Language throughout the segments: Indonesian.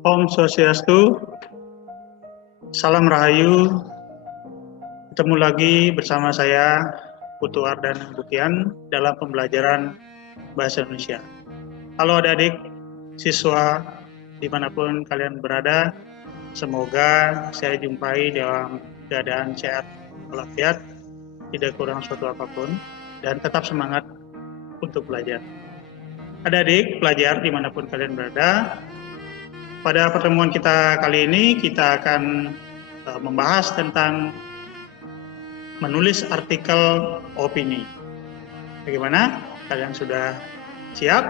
Om Swastiastu, Salam Rahayu. Ketemu lagi bersama saya, Putu Ardan Butian, dalam pembelajaran Bahasa Indonesia. Halo adik-adik, siswa dimanapun kalian berada, semoga saya jumpai dalam keadaan sehat walafiat, tidak kurang suatu apapun, dan tetap semangat untuk belajar. Adik-adik, pelajar dimanapun kalian berada, pada pertemuan kita kali ini kita akan membahas tentang menulis artikel opini. Bagaimana? Kalian sudah siap?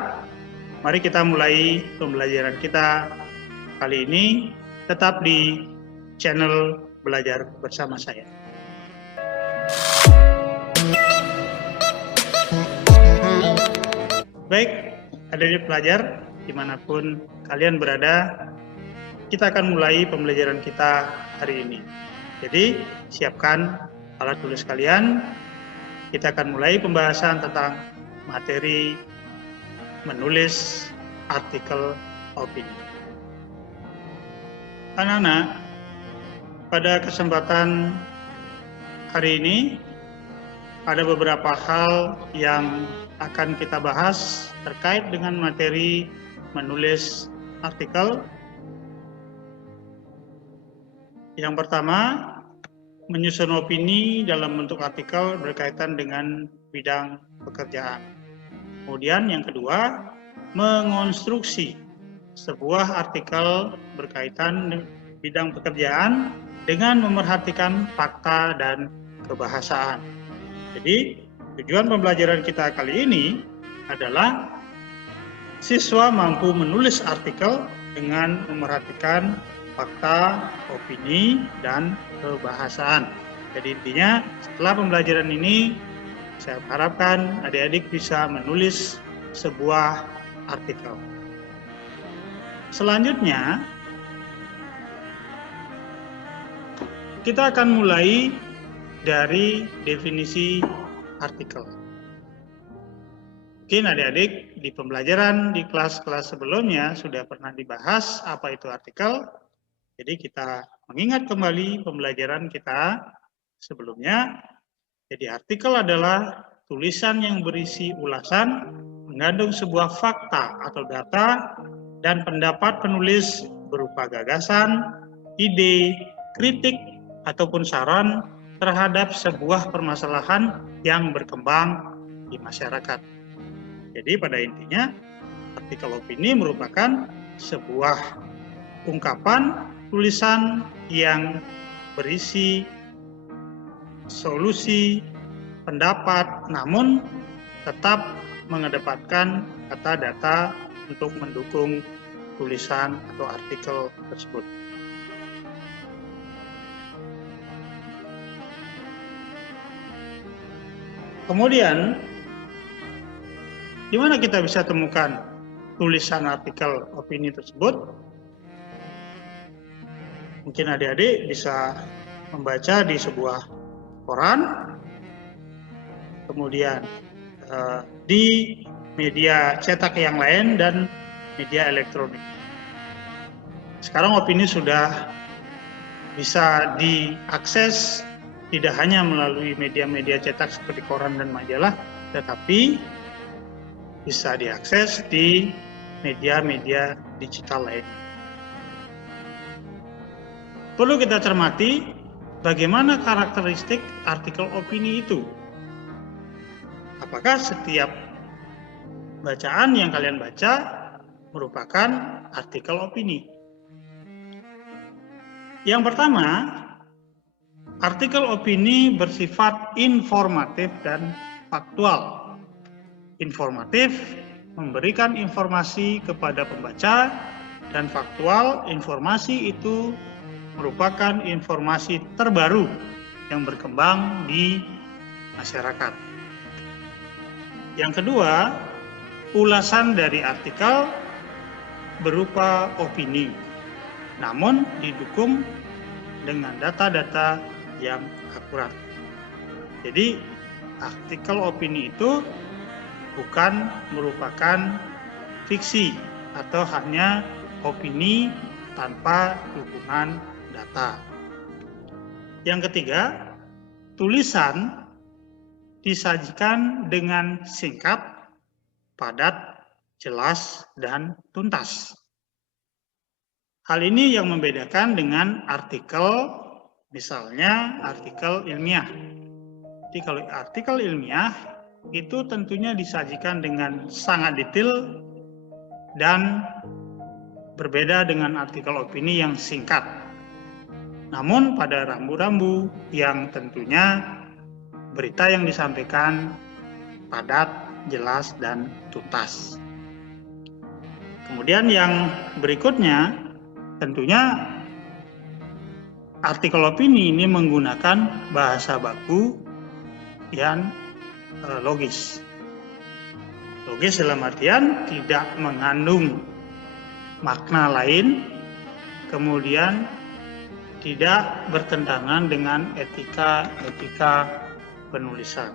Mari kita mulai pembelajaran kita kali ini, tetap di channel Belajar Bersama Saya. Baik, adik-adik pelajar, dimanapun kalian berada, kita akan mulai pembelajaran kita hari ini. Jadi, siapkan alat tulis kalian. Kita akan mulai pembahasan tentang materi menulis artikel opini. Anak-anak, pada kesempatan hari ini ada beberapa hal yang akan kita bahas terkait dengan materi menulis artikel. Yang pertama, menyusun opini dalam bentuk artikel berkaitan dengan bidang pekerjaan. Kemudian yang kedua, mengonstruksi sebuah artikel berkaitan dengan bidang pekerjaan dengan memerhatikan fakta dan kebahasaan. Jadi, tujuan pembelajaran kita kali ini adalah siswa mampu menulis artikel dengan memerhatikan fakta, opini, dan kebahasaan. Jadi intinya setelah pembelajaran ini saya harapkan adik-adik bisa menulis sebuah artikel. Selanjutnya kita akan mulai dari definisi artikel. Mungkin adik-adik di pembelajaran di kelas-kelas sebelumnya sudah pernah dibahas apa itu artikel. Jadi kita mengingat kembali pembelajaran kita sebelumnya. Jadi artikel adalah tulisan yang berisi ulasan, mengandung sebuah fakta atau data, dan pendapat penulis berupa gagasan, ide, kritik, ataupun saran terhadap sebuah permasalahan yang berkembang di masyarakat. Jadi pada intinya, artikel opini merupakan sebuah ungkapan tulisan yang berisi solusi, pendapat, namun tetap mengedepankan kata data untuk mendukung tulisan atau artikel tersebut. Kemudian, di mana kita bisa temukan tulisan artikel opini tersebut? Mungkin adik-adik bisa membaca di sebuah koran, kemudian di media cetak yang lain dan media elektronik. Sekarang opini sudah bisa diakses tidak hanya melalui media-media cetak seperti koran dan majalah, tetapi bisa diakses di media-media digital lain. Perlu kita cermati bagaimana karakteristik artikel opini itu. Apakah setiap bacaan yang kalian baca merupakan artikel opini? Yang pertama, artikel opini bersifat informatif dan faktual. Informatif memberikan informasi kepada pembaca, dan faktual, informasi itu merupakan informasi terbaru yang berkembang di masyarakat. Yang kedua, ulasan dari artikel berupa opini, namun didukung dengan data-data yang akurat. Jadi, artikel opini itu bukan merupakan fiksi atau hanya opini tanpa dukungan data. Yang ketiga, tulisan disajikan dengan singkat, padat, jelas, dan tuntas. Hal ini yang membedakan dengan artikel, misalnya artikel ilmiah. Jadi kalau artikel ilmiah itu tentunya disajikan dengan sangat detail dan berbeda dengan artikel opini yang singkat. Namun pada rambu-rambu yang tentunya berita yang disampaikan padat, jelas, dan tuntas. Kemudian yang berikutnya, tentunya artikel opini ini menggunakan bahasa baku yang logis. Logis dalam artian tidak mengandung makna lain, kemudian tidak bertentangan dengan etika penulisan.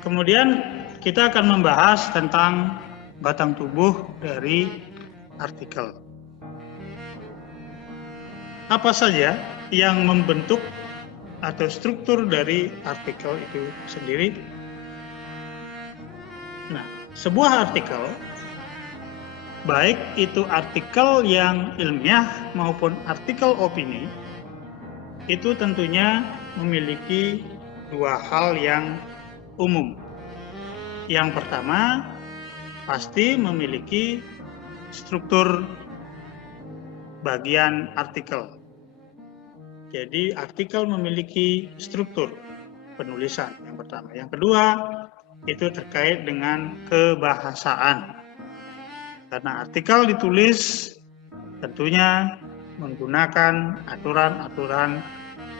Kemudian kita akan membahas tentang batang tubuh dari artikel. Apa saja yang membentuk atau struktur dari artikel itu sendiri? Nah, sebuah artikel, baik itu artikel yang ilmiah maupun artikel opini, itu tentunya memiliki dua hal yang umum. Yang pertama, pasti memiliki struktur bagian artikel. Jadi artikel memiliki struktur penulisan yang pertama. Yang kedua, itu terkait dengan kebahasaan. Karena artikel ditulis tentunya menggunakan aturan-aturan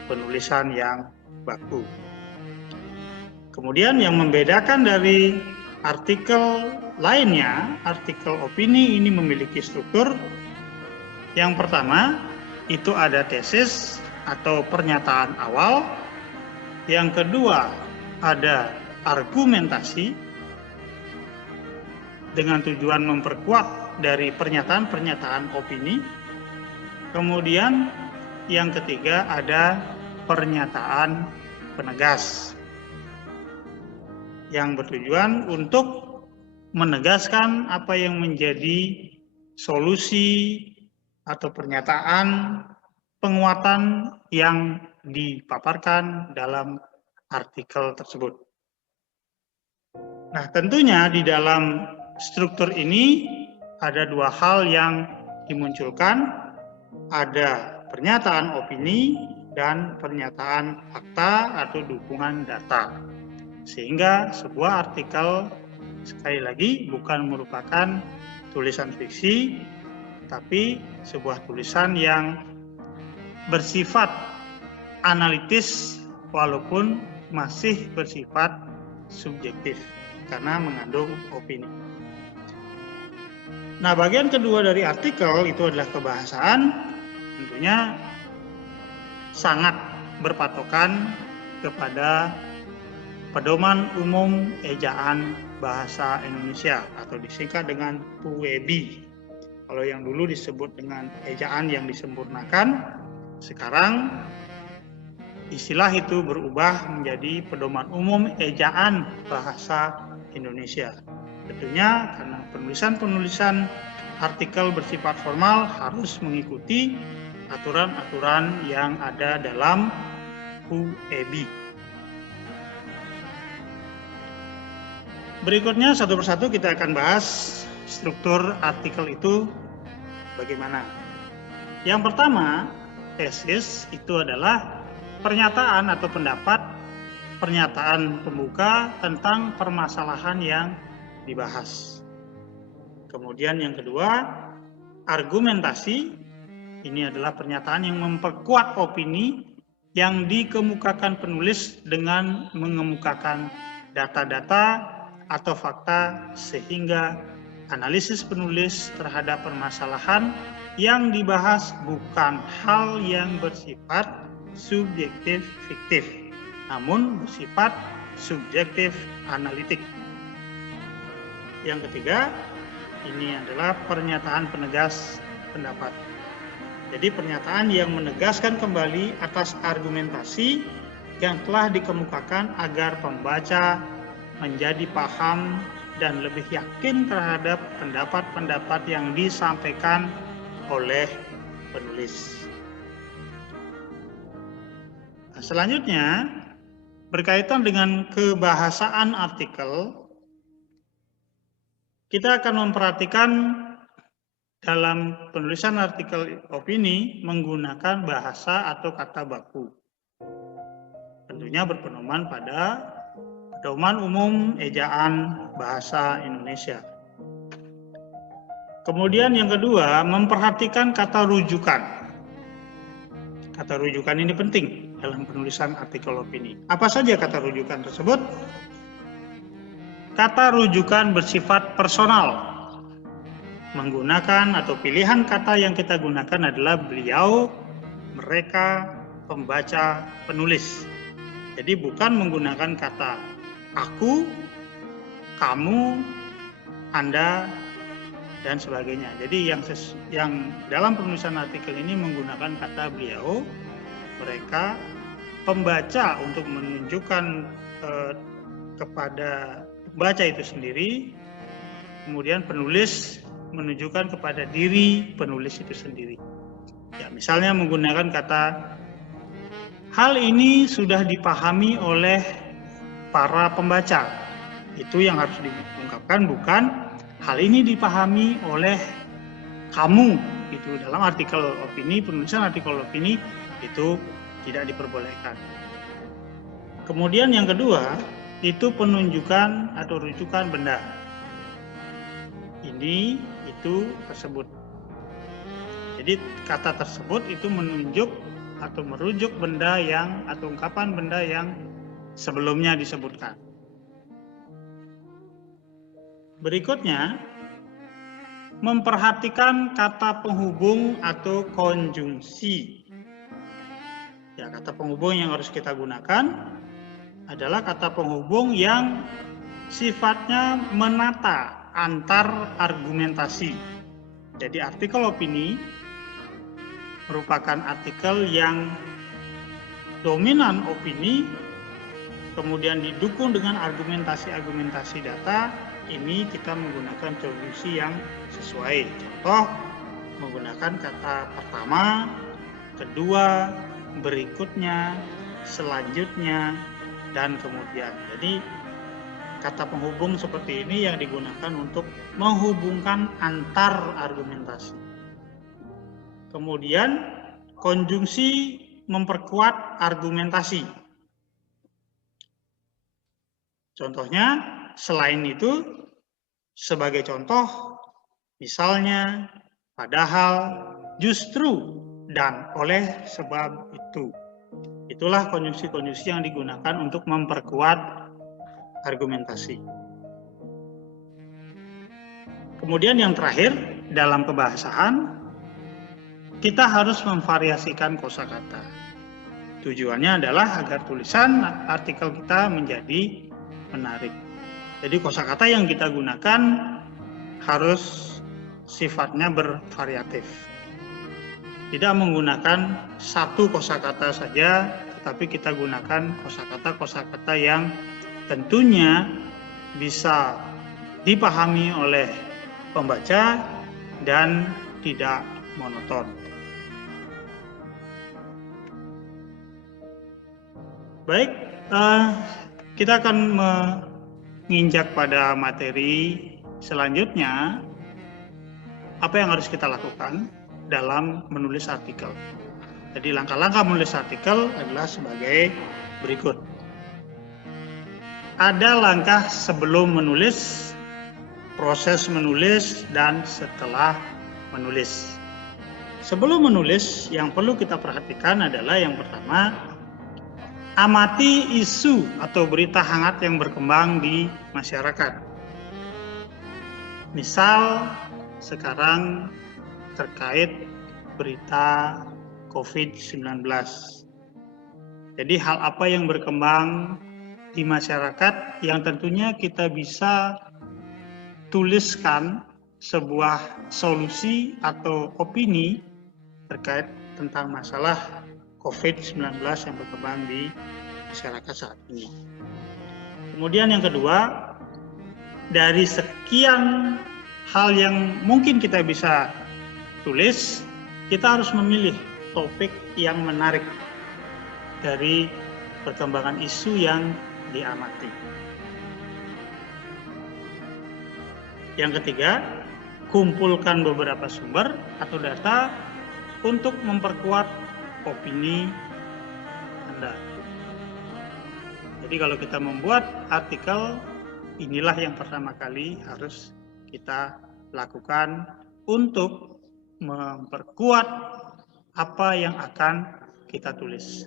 penulisan yang baku. Kemudian yang membedakan dari artikel lainnya, artikel opini ini memiliki struktur. Yang pertama, itu ada tesis atau pernyataan awal. Yang kedua, ada argumentasi dengan tujuan memperkuat dari pernyataan-pernyataan opini. Kemudian yang ketiga ada pernyataan penegas yang bertujuan untuk menegaskan apa yang menjadi solusi atau pernyataan penguatan yang dipaparkan dalam artikel tersebut. Nah, tentunya di dalam struktur ini ada dua hal yang dimunculkan, ada pernyataan opini dan pernyataan fakta atau dukungan data. Sehingga sebuah artikel, sekali lagi, bukan merupakan tulisan fiksi, tapi sebuah tulisan yang bersifat analitis walaupun masih bersifat subjektif karena mengandung opini. Nah, bagian kedua dari artikel itu adalah kebahasaan, tentunya sangat berpatokan kepada Pedoman Umum Ejaan Bahasa Indonesia atau disingkat dengan PUEBI. Kalau yang dulu disebut dengan ejaan yang disempurnakan, sekarang istilah itu berubah menjadi Pedoman Umum Ejaan Bahasa Indonesia. Tentunya karena penulisan-penulisan artikel bersifat formal harus mengikuti aturan-aturan yang ada dalam PUEBI. Berikutnya satu persatu kita akan bahas struktur artikel itu bagaimana. Yang pertama, tesis itu adalah pernyataan atau pendapat, pernyataan pembuka tentang permasalahan yang dibahas. Kemudian yang kedua, argumentasi. Ini adalah pernyataan yang memperkuat opini yang dikemukakan penulis dengan mengemukakan data-data atau fakta sehingga analisis penulis terhadap permasalahan yang dibahas bukan hal yang bersifat subjektif fiktif, namun bersifat subjektif analitik. Yang ketiga, ini adalah pernyataan penegas pendapat. Jadi pernyataan yang menegaskan kembali atas argumentasi yang telah dikemukakan agar pembaca menjadi paham dan lebih yakin terhadap pendapat-pendapat yang disampaikan oleh penulis. Nah, selanjutnya, berkaitan dengan kebahasaan artikel, kita akan memperhatikan dalam penulisan artikel opini menggunakan bahasa atau kata baku. Tentunya berpedoman pada pedoman umum ejaan bahasa Indonesia. Kemudian yang kedua, memperhatikan kata rujukan. Kata rujukan ini penting dalam penulisan artikel opini. Apa saja kata rujukan tersebut? Kata rujukan bersifat personal. Menggunakan atau pilihan kata yang kita gunakan adalah beliau, mereka, pembaca, penulis. Jadi bukan menggunakan kata aku, kamu, Anda, dan sebagainya. Jadi yang dalam penulisan artikel ini menggunakan kata beliau, mereka, pembaca untuk menunjukkan kepada pembaca itu sendiri, kemudian penulis menunjukkan kepada diri penulis itu sendiri. Ya, misalnya menggunakan kata hal ini sudah dipahami oleh para pembaca. Itu yang harus diungkapkan, bukan hal ini dipahami oleh kamu. Itu dalam artikel opini, penulisan artikel opini itu tidak diperbolehkan. Kemudian yang kedua, itu penunjukan atau rujukan benda. Ini, itu, tersebut. Jadi kata tersebut itu menunjuk atau merujuk benda yang atau ungkapan benda yang sebelumnya disebutkan. Berikutnya, memperhatikan kata penghubung atau konjungsi. Ya, kata penghubung yang harus kita gunakan adalah kata penghubung yang sifatnya menata antar argumentasi. Jadi artikel opini merupakan artikel yang dominan opini, kemudian didukung dengan argumentasi-argumentasi data. Ini kita menggunakan konjungsi yang sesuai. Contoh, menggunakan kata pertama, kedua, berikutnya, selanjutnya, dan kemudian. Jadi kata penghubung seperti ini yang digunakan untuk menghubungkan antar argumentasi. Kemudian konjungsi memperkuat argumentasi. Contohnya, selain itu, sebagai contoh, misalnya, padahal, justru, dan oleh sebab itu. Itulah konjungsi-konjungsi yang digunakan untuk memperkuat argumentasi. Kemudian yang terakhir, dalam kebahasaan, kita harus memvariasikan kosakata. Tujuannya adalah agar tulisan artikel kita menjadi menarik. Jadi kosakata yang kita gunakan harus sifatnya bervariatif. Tidak menggunakan satu kosakata saja, tetapi kita gunakan kosakata-kosakata yang tentunya bisa dipahami oleh pembaca dan tidak monoton. Baik, kita akan menginjak pada materi selanjutnya. Apa yang harus kita lakukan dalam menulis artikel? Jadi langkah-langkah menulis artikel adalah sebagai berikut. Ada langkah sebelum menulis, proses menulis, dan setelah menulis. Sebelum menulis, yang perlu kita perhatikan adalah yang pertama, amati isu atau berita hangat yang berkembang di masyarakat. Misal, sekarang terkait berita COVID-19. Jadi hal apa yang berkembang di masyarakat yang tentunya kita bisa tuliskan sebuah solusi atau opini terkait tentang masalah COVID-19 yang berkembang di masyarakat saat ini. Kemudian yang kedua, dari sekian hal yang mungkin kita bisa tulis, kita harus memilih topik yang menarik dari perkembangan isu yang diamati. Yang ketiga, kumpulkan beberapa sumber atau data untuk memperkuat opini Anda. Jadi kalau kita membuat artikel, inilah yang pertama kali harus kita lakukan untuk memperkuat apa yang akan kita tulis.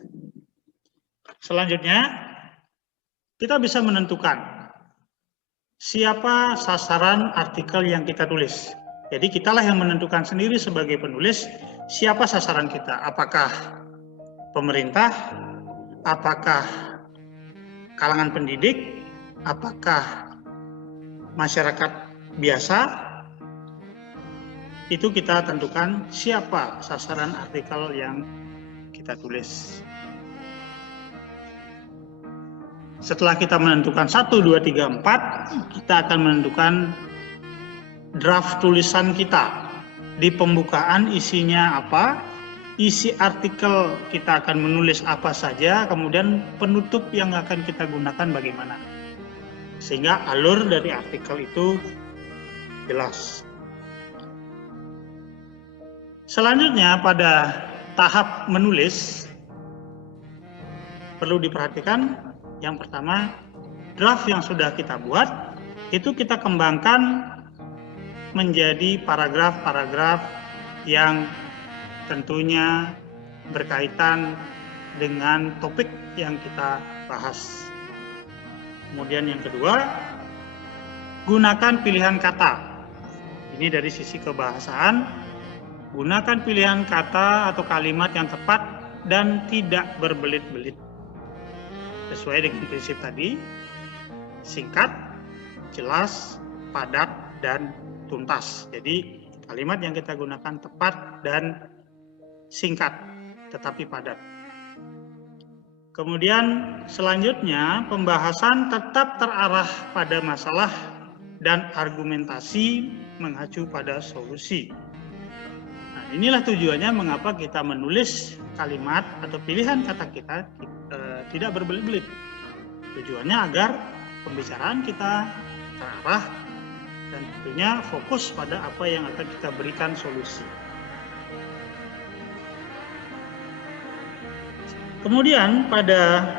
Selanjutnya, kita bisa menentukan siapa sasaran artikel yang kita tulis. Jadi kitalah yang menentukan sendiri sebagai penulis siapa sasaran kita. Apakah pemerintah, apakah kalangan pendidik, apakah masyarakat biasa. Itu kita tentukan siapa sasaran artikel yang kita tulis. Setelah kita menentukan 1, 2, 3, 4, kita akan menentukan draft tulisan kita. Di pembukaan isinya apa, isi artikel kita akan menulis apa saja, kemudian penutup yang akan kita gunakan bagaimana. Sehingga alur dari artikel itu jelas. Selanjutnya pada tahap menulis, perlu diperhatikan yang pertama, draft yang sudah kita buat, itu kita kembangkan menjadi paragraf-paragraf yang tentunya berkaitan dengan topik yang kita bahas. Kemudian yang kedua, gunakan pilihan kata. Ini dari sisi kebahasaan, gunakan pilihan kata atau kalimat yang tepat dan tidak berbelit-belit. Sesuai dengan prinsip tadi, singkat, jelas, padat, dan tuntas. Jadi kalimat yang kita gunakan tepat dan singkat, tetapi padat. Kemudian selanjutnya, pembahasan tetap terarah pada masalah dan argumentasi mengacu pada solusi. Nah, inilah tujuannya mengapa kita menulis kalimat atau pilihan kata kita tidak berbelit-belit. Tujuannya agar pembicaraan kita terarah dan tentunya fokus pada apa yang akan kita berikan solusi. Kemudian pada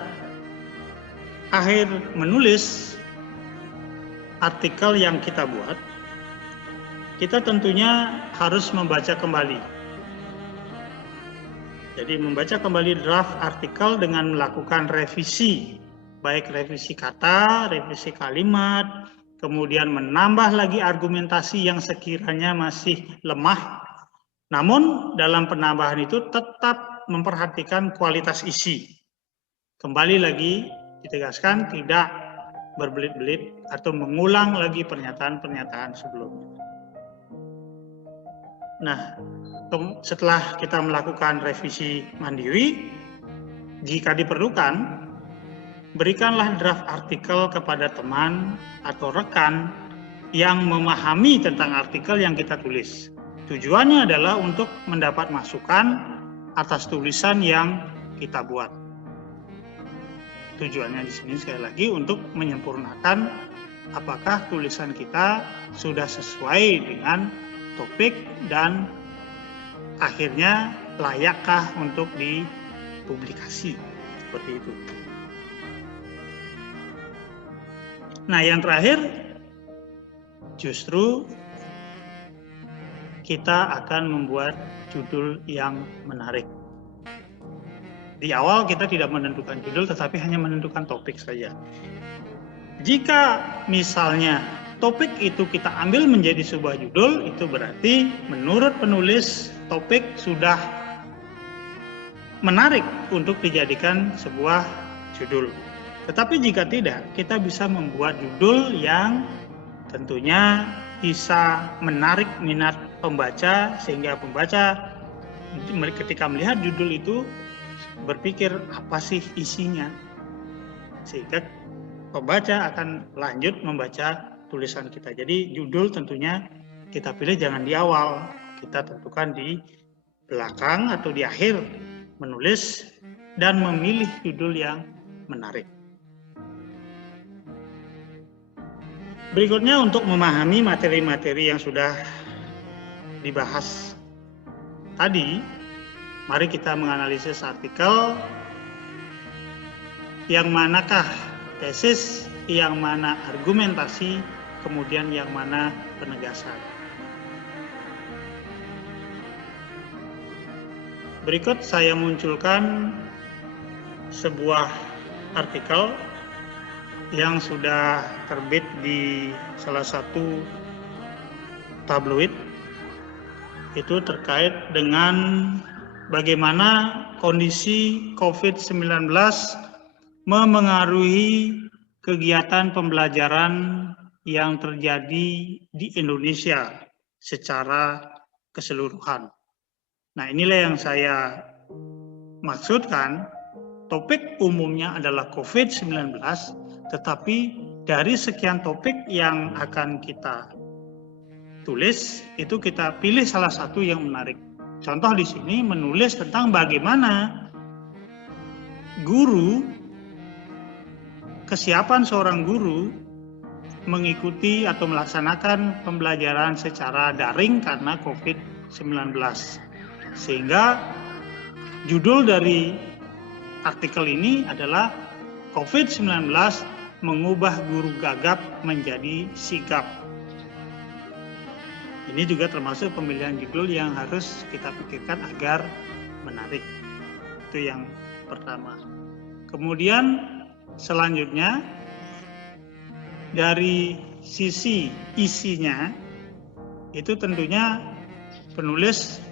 akhir menulis artikel yang kita buat, kita tentunya harus membaca kembali. Jadi membaca kembali draft artikel dengan melakukan revisi, baik revisi kata, revisi kalimat, kemudian menambah lagi argumentasi yang sekiranya masih lemah. Namun dalam penambahan itu tetap memperhatikan kualitas isi. Kembali lagi ditegaskan tidak berbelit-belit atau mengulang lagi pernyataan-pernyataan sebelumnya. Nah, setelah kita melakukan revisi mandiri, jika diperlukan, berikanlah draft artikel kepada teman atau rekan yang memahami tentang artikel yang kita tulis. Tujuannya adalah untuk mendapat masukan atas tulisan yang kita buat. Tujuannya di sini sekali lagi untuk menyempurnakan apakah tulisan kita sudah sesuai dengan topik dan akhirnya layakkah untuk dipublikasi, seperti itu. Nah, yang terakhir justru kita akan membuat judul yang menarik. Di awal kita tidak menentukan judul, tetapi hanya menentukan topik saja. Jika misalnya topik itu kita ambil menjadi sebuah judul, itu berarti menurut penulis topik sudah menarik untuk dijadikan sebuah judul. Tetapi jika tidak, kita bisa membuat judul yang tentunya bisa menarik minat pembaca sehingga pembaca ketika melihat judul itu berpikir apa sih isinya, sehingga pembaca akan lanjut membaca tulisan kita. Jadi judul tentunya kita pilih jangan di awal, kita tentukan di belakang atau di akhir menulis dan memilih judul yang menarik. Berikutnya, untuk memahami materi-materi yang sudah dibahas tadi, mari kita menganalisis artikel, yang manakah tesis, yang mana argumentasi, kemudian yang mana penegasan. Berikut saya munculkan sebuah artikel yang sudah terbit di salah satu tabloid, itu terkait dengan bagaimana kondisi COVID-19 memengaruhi kegiatan pembelajaran yang terjadi di Indonesia secara keseluruhan. Nah, inilah yang saya maksudkan. Topik umumnya adalah COVID-19, tetapi dari sekian topik yang akan kita tulis, itu kita pilih salah satu yang menarik. Contoh di sini menulis tentang bagaimana guru, kesiapan seorang guru mengikuti atau melaksanakan pembelajaran secara daring karena COVID-19. Sehingga judul dari artikel ini adalah COVID-19 mengubah guru gagap menjadi sigap. Ini juga termasuk pemilihan judul yang harus kita pikirkan agar menarik. Itu yang pertama. Kemudian selanjutnya, dari sisi isinya, itu tentunya penulis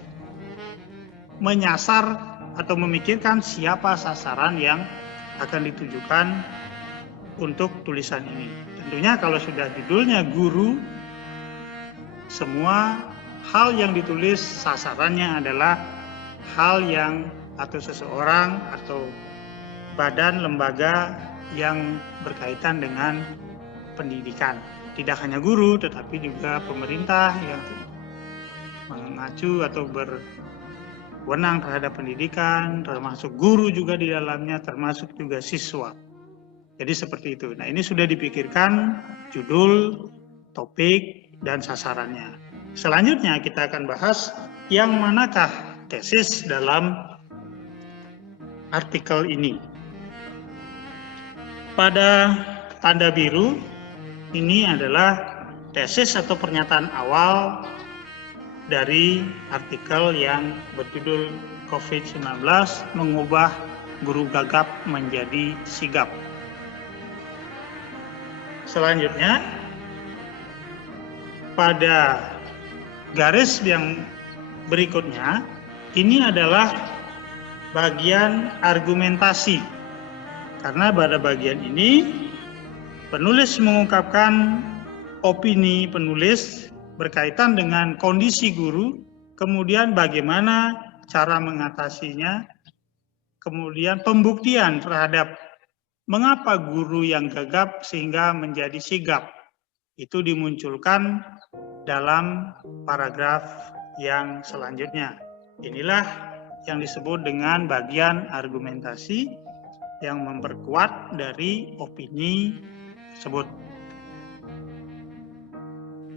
menyasar atau memikirkan siapa sasaran yang akan ditujukan untuk tulisan ini. Tentunya kalau sudah judulnya guru, semua hal yang ditulis sasarannya adalah hal yang atau seseorang atau badan lembaga yang berkaitan dengan pendidikan. Tidak hanya guru, tetapi juga pemerintah yang mengacu atau berwenang terhadap pendidikan, termasuk guru juga di dalamnya, termasuk juga siswa. Jadi seperti itu. Nah, ini sudah dipikirkan judul, topik, dan sasarannya. Selanjutnya kita akan bahas yang manakah tesis dalam artikel ini. Pada tanda biru, ini adalah tesis atau pernyataan awal dari artikel yang berjudul COVID-19 mengubah guru gagap menjadi sigap. Selanjutnya, pada garis yang berikutnya, ini adalah bagian argumentasi. Karena pada bagian ini, penulis mengungkapkan opini penulis berkaitan dengan kondisi guru, kemudian bagaimana cara mengatasinya, kemudian pembuktian terhadap mengapa guru yang gagap sehingga menjadi sigap. Itu dimunculkan dalam paragraf yang selanjutnya. Inilah yang disebut dengan bagian argumentasi yang memperkuat dari opini tersebut.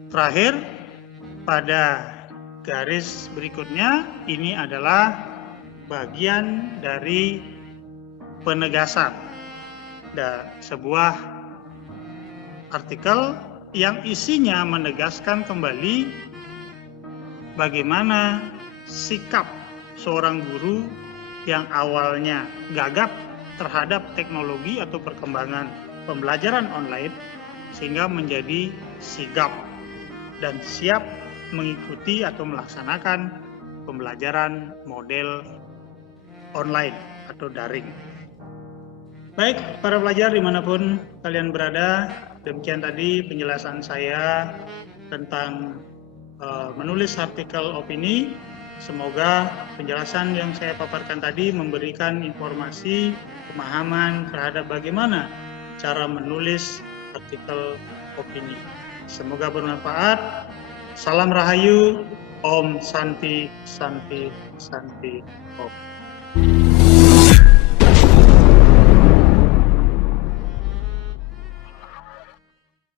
Terakhir, pada garis berikutnya, ini adalah bagian dari penegasan. Sebuah artikel yang isinya menegaskan kembali bagaimana sikap seorang guru yang awalnya gagap terhadap teknologi atau perkembangan pembelajaran online sehingga menjadi sigap dan siap mengikuti atau melaksanakan pembelajaran model online atau daring. Baik, para pelajar dimanapun kalian berada, Demikian tadi penjelasan saya tentang menulis artikel opini. Semoga penjelasan yang saya paparkan tadi memberikan informasi, pemahaman terhadap bagaimana cara menulis artikel opini. Semoga bermanfaat. Salam Rahayu, Om Santi, Santi, Santi, Om.